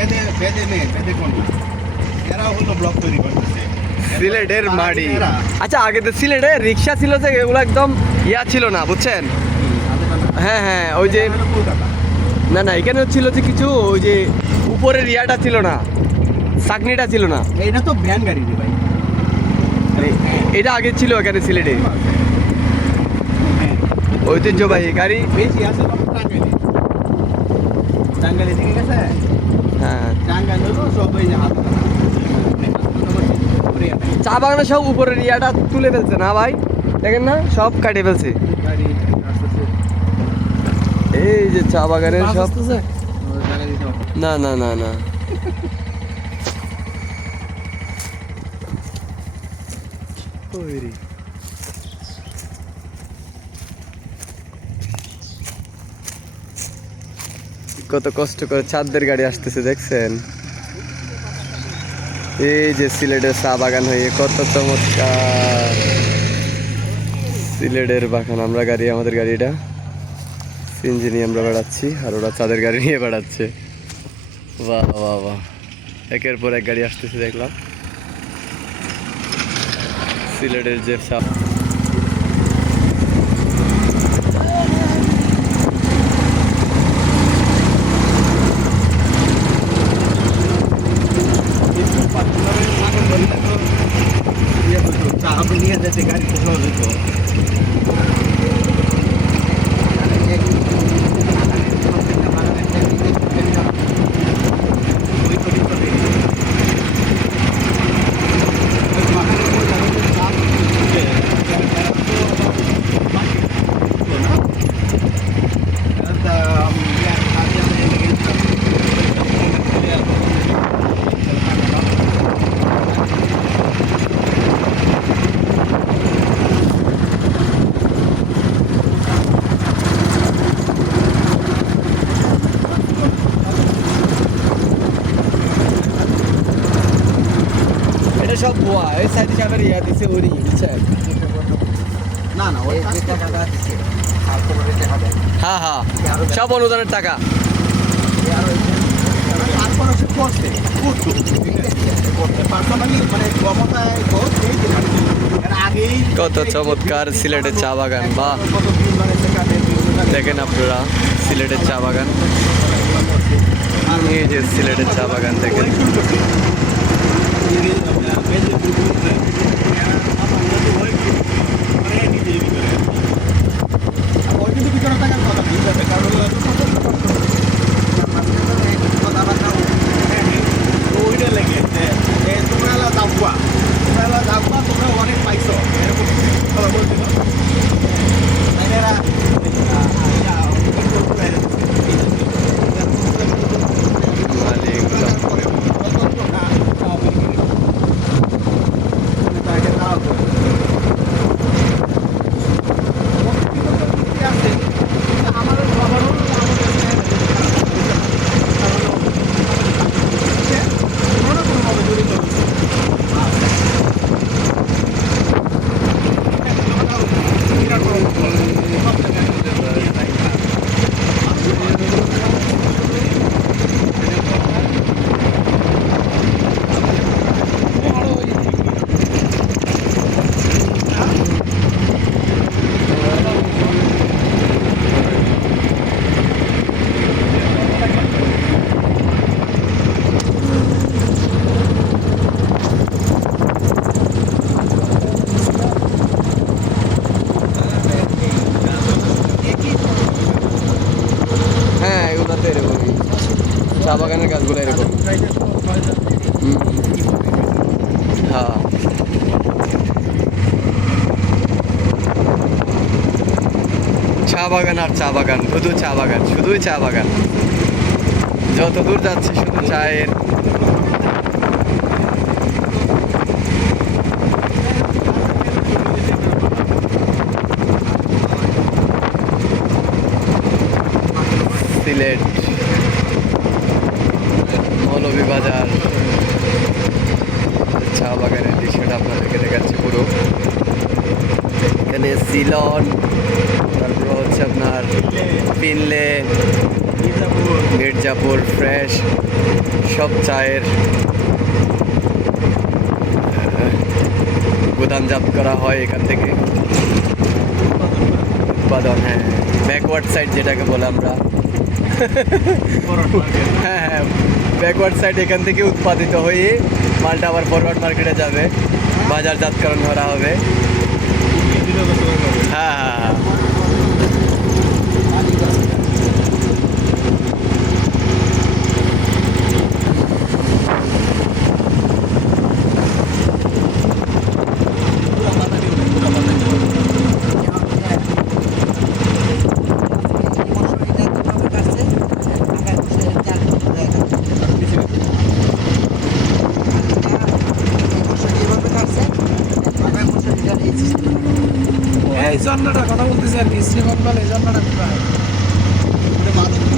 বেদে বেদে নেই বেদে কোন? এরা হলো ব্লক তৈরি করতেছে। সিলেটের মাড়ি। আচ্ছা আগে তো সিলেটে রিক্সা ছিল যে এগুলো একদম ইয়া ছিল না বুঝছেন? হ্যাঁ হ্যাঁ ওই যে এটা না না এখানে ছিল যে কিছু ওই যে উপরের ইয়াটা ছিল না চাকনিটা ছিল না। এইটা তো ভ্যান গাড়ি রে ভাই। এটা আগে ছিল এখানে সিলেটে। হ্যাঁ। ঐতিহ্যবাহী গাড়ি। বেশি আছে টাঙ্গাইলে। টাঙ্গাইলে ঠিক আছে হ্যাঁ। ওই চা বাগানের সব উপরের ইয়াটা তুলে ফেলছে না ভাই? দেখেন না সব কাটে ফেলছে। এই যে চা বাগানের সব। না না না না। ওই কত কষ্ট করে চাঁদের গাড়ি আসতেছে, দেখছেন? এই যে সিলেটের চা বাগান হয়ে কত চমৎকার। সিলেটের বাগান, আমরা গাড়ি, আমাদের গাড়িটা সিএনজি নিয়ে আমরা বেড়াচ্ছি, আর ওরা চাঁদের গাড়ি নিয়ে বেড়াচ্ছে। বাহ বাহ বাহ। একের পর এক গাড়ি আসতেছে, দেখলাম। সিলেটের যে সাপ একটু পার্টিকুলার আগুন ধরলে তো ইয়ে হতো, চা হবে নিয়ে যেতে গাড়ি তো সহজ হতো। ওই তো ঠিক কথা। ওই বাগানে ওই জায়গাতে চা উঠে, তো না? তা, আমি ইয়া, কাজে আমি লেগে গেছিলাম। এটা সব বোয়া এই সাইডে সাহেবের ইয়া দিছে ওরি বুঝছেন? না না ওই টাকা দিতে হ্যাঁ হ্যাঁ। সব অনুদানের টাকা। মানে কত চমৎকার সিলেটের চা বাগান সেখানে দেখেন আপনারা সিলেটের চা বাগান। এই যে সিলেটের চা বাগান দেখেন ওই কিন্তু ভিতরে থাকার কথা ঠিক আছে কারণ হলো ওইটা লেগে যে এ, তোমরা হলো দাবুয়া তোমরা হলো দাবুয়া তোমরা অনেক পাইছো এরকম কথা বলছিল এরা মালিক হ্যাঁ এগুলো তো এরকমই চা বাগানের গাছগুলো এরকম। হ্যাঁ। চা বাগান আর চা বাগান, শুধু চা বাগান, শুধুই চা বাগান। যত দূর যাচ্ছে শুধু চায়ের। সিলেট। মৌলভীবাজার চা বাগানের দৃশ্যটা আপনাদেরকে দেখাচ্ছি পুরো। এখানে সিলন তারপর হচ্ছে আপনার পিনলে মির্জাপুর ফ্রেশ সব চায়ের গুদামজাত করা হয় এখান থেকে। উৎপাদন হ্যাঁ ব্যাকওয়ার্ড সাইড যেটাকে বলে আমরা। হ্যাঁ হ্যাঁ ব্যাকওয়ার্ড সাইড এখান থেকে উৎপাদিত হয়ে মালটা আবার ফরওয়ার্ড মার্কেটে যাবে। বাজারজাতকরণ করা হবে। হ্যাঁ হ্যাঁ হ্যাঁ। এই ঝর্ণাটা কথা বলতেছি আর কি শ্রীমঙ্গল এই ঝর্ণাটা কোথায়? মাদক।